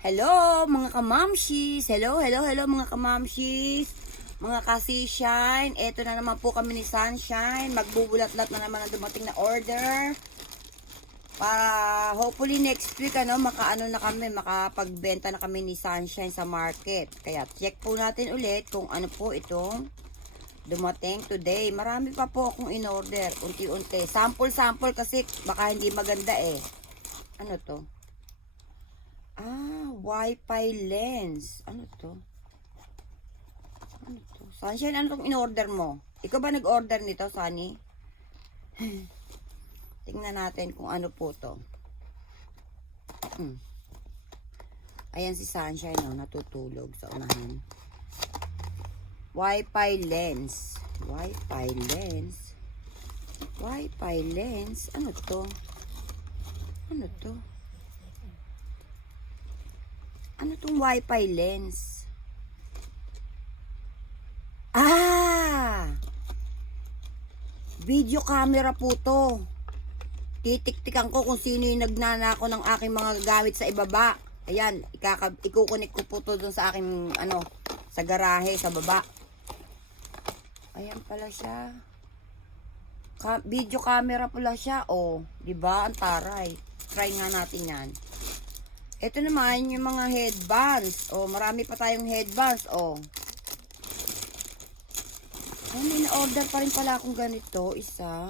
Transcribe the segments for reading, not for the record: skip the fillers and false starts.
Hello mga kamamshis! Hello mga kamamshis! Mga ka-Shine, eto na naman po kami ni Sunshine. Magbubulat-lat na naman ang dumating na order. Para hopefully next week makaano na kami, makapagbenta na kami ni Sunshine sa market. Kaya check po natin ulit kung ano po itong dumating today. Marami pa po akong in-order, unti-unti. Sample kasi baka hindi maganda eh. Ano to? Wi-Fi lens. Ano to? Sunshine, ano tong in-order mo? Ikaw ba nag-order nito, Sunny? Tingnan natin kung ano po to. Ayan si Sunshine, natutulog sa unahan. Wi-Fi lens. Wi-Fi lens. Wi-Fi lens. Ano to? Ano to? Ano tong Wi-Fi lens? Video camera po to. Titik-tikan ko kung sino yung nagnanako ng aking mga gamit sa ibaba. Ayan, ikukunik ko po to dun sa aking, sa garahe, sa baba. Ayan pala siya. Video camera pala siya, diba? Ang taray. Try nga natin yan. Ito naman yung mga headbands. Marami pa tayong headbands. May na-order pa rin pala akong ganito. Isa.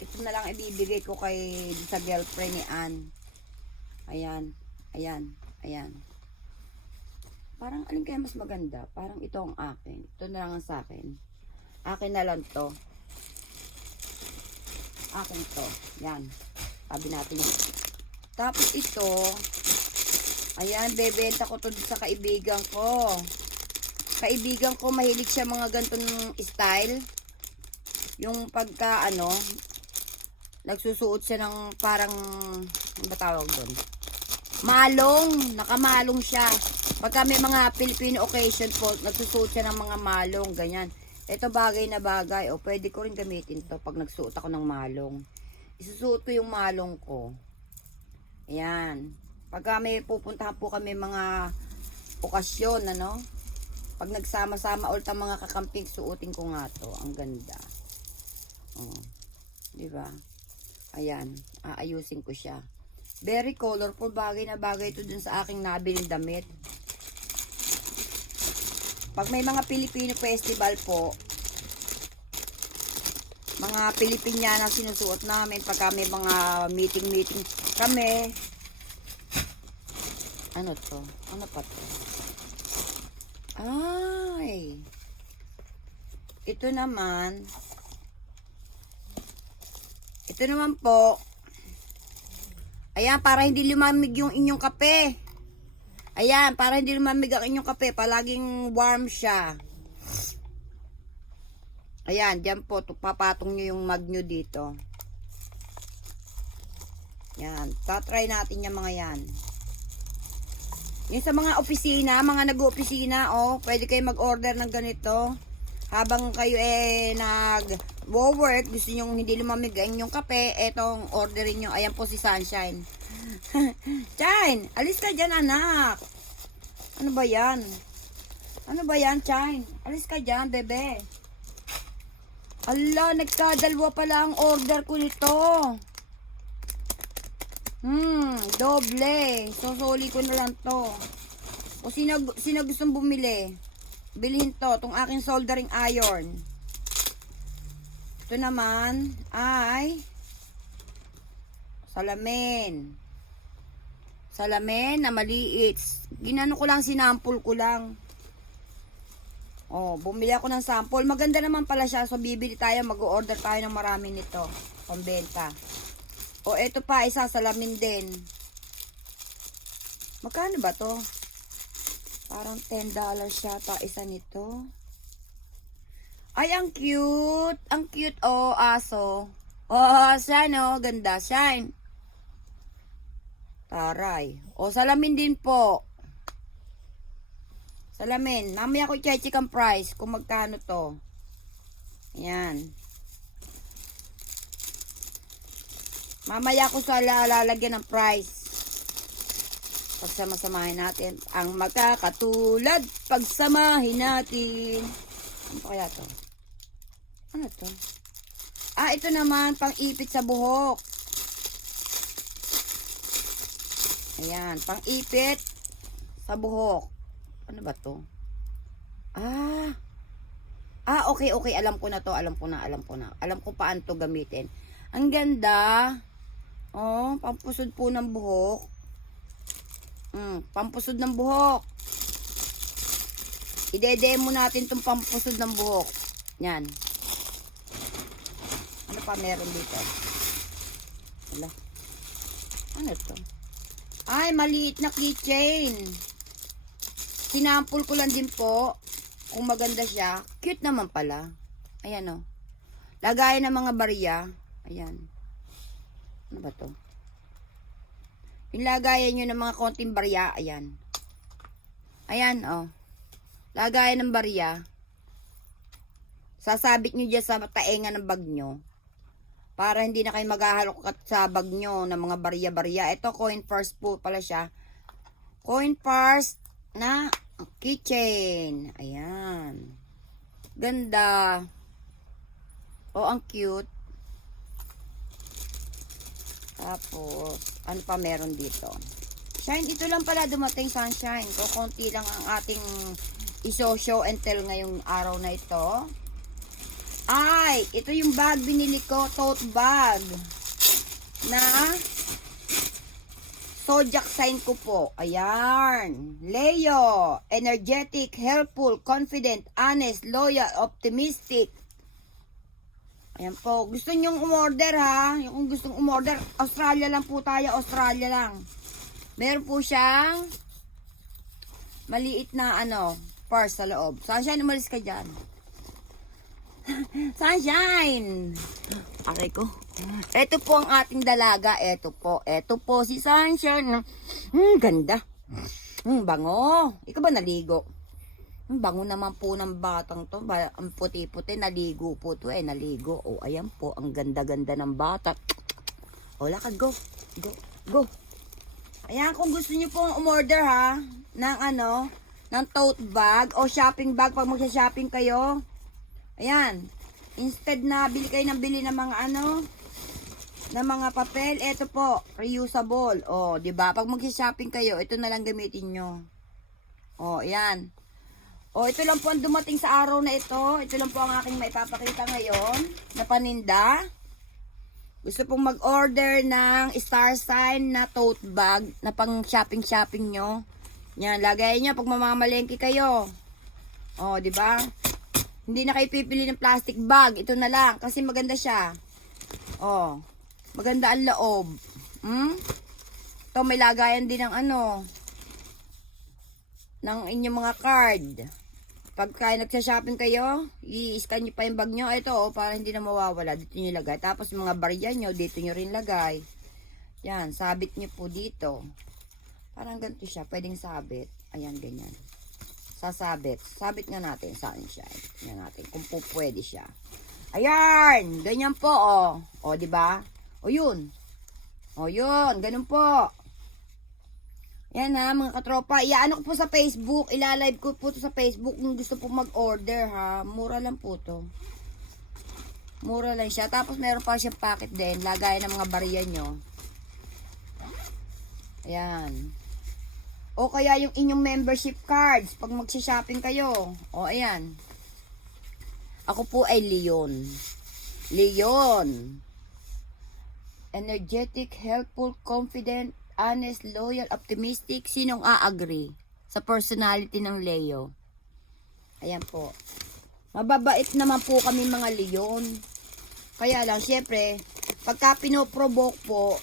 Ito na lang ibibigay ko sa girlfriend ni Ann. Ayan. Ayan. Ayan. Parang alin kaya mas maganda? Parang ito ang akin. Ito na lang ang sa akin. Akin na lang to. Akin to. Yan. Sabi natin. Tapos ito, ayan, bebenta ko to sa kaibigan ko. Kaibigan ko, mahilig siya mga ganitong style. Yung pagka, nagsusuot siya ng parang, ano ba tawag doon? Malong, nakamalong siya. Pagka may mga Filipino occasion po, nagsusuot siya ng mga malong, ganyan. Ito bagay na bagay, pwede ko rin gamitin to pag nagsuot ako ng malong. Isusuot ko yung malong ko. Ayan. Pagka may pupuntahan po kami mga okasyon, pag nagsama-sama ulit ang mga kakamping, suotin ko nga to. Ang ganda. Diba? Ayan. Aayusin ko siya. Very colorful. Bagay na bagay ito dun sa aking nabiling damit. Pag may mga Filipino festival po, mga Pilipiniana sinusuot namin pagka may mga meeting kami. Ano to? Ano pa to? Ito naman po. Ayan, para hindi lumamig yung inyong kape. Ayan, para hindi lumamig ang inyong kape. Palaging warm siya. Ayan, dyan po, papatong nyo yung mag nyo dito. Yan, tatry natin yung mga yan. Yung sa mga opisina, mga nag-opisina, pwede kayo mag-order ng ganito. Habang kayo nag-work, gusto nyo hindi lumamig ang inyong kape, etong orderin nyo. Ayan po si Sunshine. Shine, alis ka dyan, anak. Ano ba yan? Ano ba yan, Shine? Alis ka dyan, bebe. Ala, nagkadalwa pala ang order ko nito. Doble. Susuli ko na lang to. O sino gustong bumili? Bilhin to, tong aking soldering iron. Ito naman ay salamin. Salamin na maliit. Ginano ko lang, sinampul ko lang. Bumili ako ng sample. Maganda naman pala siya. So, bibili tayo. Mag-order tayo ng marami nito. Pambenta. Ito pa. Isa. Salamin din. Magkano ba to? Parang $10 siya. Isa nito. Ay, ang cute. Ang cute. Aso. Siya, ganda. Shine. Taray. Salamin din po. Salamin. Mamaya ko i-check ang price kung magkano to. Ayan. Mamaya ko sa lalagyan ng price. Pagsama-samahin natin. Ang magkakatulad, pagsamahin natin. Ano pa kaya to? Ano to? Ah, ito naman, pang-ipit sa buhok. Ayan, pang-ipit sa buhok. Ano ba to? Okay. Alam ko na to. Alam ko paano to gamitin. Ang ganda. Oh, pampusod po ng buhok. Pampusod ng buhok. Ide-demo natin tong pampusod ng buhok. Yan. Ano pa meron dito? Wala. Ano to? Ay, maliit na keychain. Sinampul ko lang din po. Kung maganda siya. Cute naman pala. Ayan o. Lagayan ng mga barya. Ayan. Ano ba to? Yung lagayan nyo ng mga konting barya. Ayan. Ayan o. Lagayan ng barya. Sasabit nyo dyan sa taenga ng bag nyo. Para hindi na kayo maghahalok sa bag nyo ng mga barya-barya. Ito, coin purse po pala siya. Coin purse na keychain. Ayan. Ganda. Oh, ang cute. Tapos, ano pa meron dito? Shine, ito lang pala dumating, sunshine. Konti lang ang ating iso-show and tell ngayong araw na ito. Ay, ito yung bag binili ko, tote bag. Na zodiac sign ko po. Ayan. Leo, energetic, helpful, confident, honest, loyal, optimistic. Ayan po. Gusto nyong umorder ha? Yung gustong umorder, Australia lang po tayo. Australia lang. Meron po siyang maliit na purse sa loob. Sunshine, umalis ka dyan. Sunshine! Aray ko. Ito po ang ating dalaga. Ito po si Sunshine. Ganda. Bango. Ikaw ba naligo? Bango naman po ng batang to. Ang puti-puti. Naligo po to naligo. Ayan po. Ang ganda-ganda ng bata. Lakad, go. Go. Ayan, kung gusto niyo pong umorder ha, ng tote bag o shopping bag pag magsha-shopping kayo. Ayan. Instead na bili kayo ng mga ng mga papel, ito po, reusable. Di ba? Pag magsha-shopping kayo, ito na lang gamitin nyo. Ayan. Ito lang po ang dumating sa araw na ito. Ito lang po ang aking maipapakita ngayon na paninda. Gusto pong mag-order ng star sign na tote bag na pang shopping nyo. Yan, lagay nyo pag mamamalengke kayo. Di ba? Hindi na kayo pipili ng plastic bag. Ito na lang. Kasi maganda siya. Maganda ang loob. Ito may lagayan din ng ng inyong mga card. Pag nagsha-shopping kayo, i-scan nyo pa yung bag nyo. Ito para hindi na mawawala. Dito nyo lagay. Tapos yung mga barya nyo, dito nyo rin lagay. Yan. Sabit nyo po dito. Parang ganito siya. Pwedeng sabit. Ayan, ganyan. Sasabit. Sabit nga natin. Sunshine. Yan natin. Kung po pwede siya. Ayan. Ganyan po, diba? Yun. Yun. Ganun po. Yan ha, mga katropa. Iyaano ko po sa Facebook. Ilalive ko po to sa Facebook kung gusto po mag-order ha. Mura lang po to. Mura lang siya. Tapos meron pa siyang packet din. Lagayan ng mga barya nyo. Ayan. O kaya yung inyong membership cards pag magsha-shopping kayo. Ayan. Ako po ay Leon. Energetic, helpful, confident, honest, loyal, optimistic. Sinong a-agree sa personality ng Leo? Ayan po. Mababait naman po kami mga Leon. Kaya lang, syempre, pagka pinoprovoke po,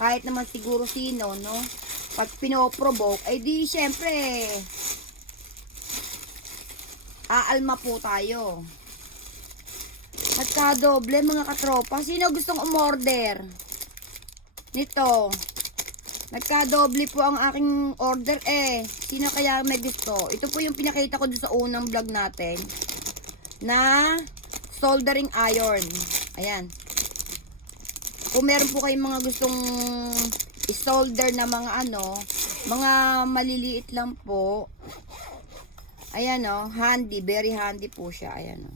kahit naman siguro sino, no? Pag pinoprovoke, ay di syempre aalma po tayo. Magkadoble mga katropa. Sino gustong umorder nito? Nagkadoble po ang aking order Sino kaya may gusto? Ito po yung pinakita ko doon sa unang vlog natin na soldering iron. Ayan. Kung meron po kayong mga gustong i-solder na mga Mga maliliit lang po. Ayan o, handy, very handy po siya. Ayan o.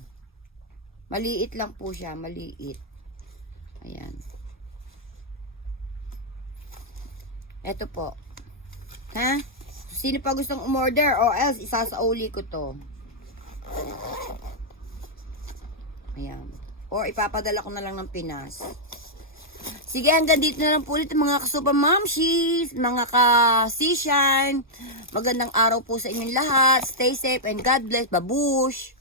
Maliit lang po siya, maliit. Ayan. Ito po. Ha? Sino pa gustong umorder o else isasauli ko to. Ayan. Or ipapadala ko na lang ng Pinas. Sige, hanggang dito na lang po ulit mga ka-super momshies, mga ka-seashine. Magandang araw po sa inyong lahat. Stay safe and God bless. Babush!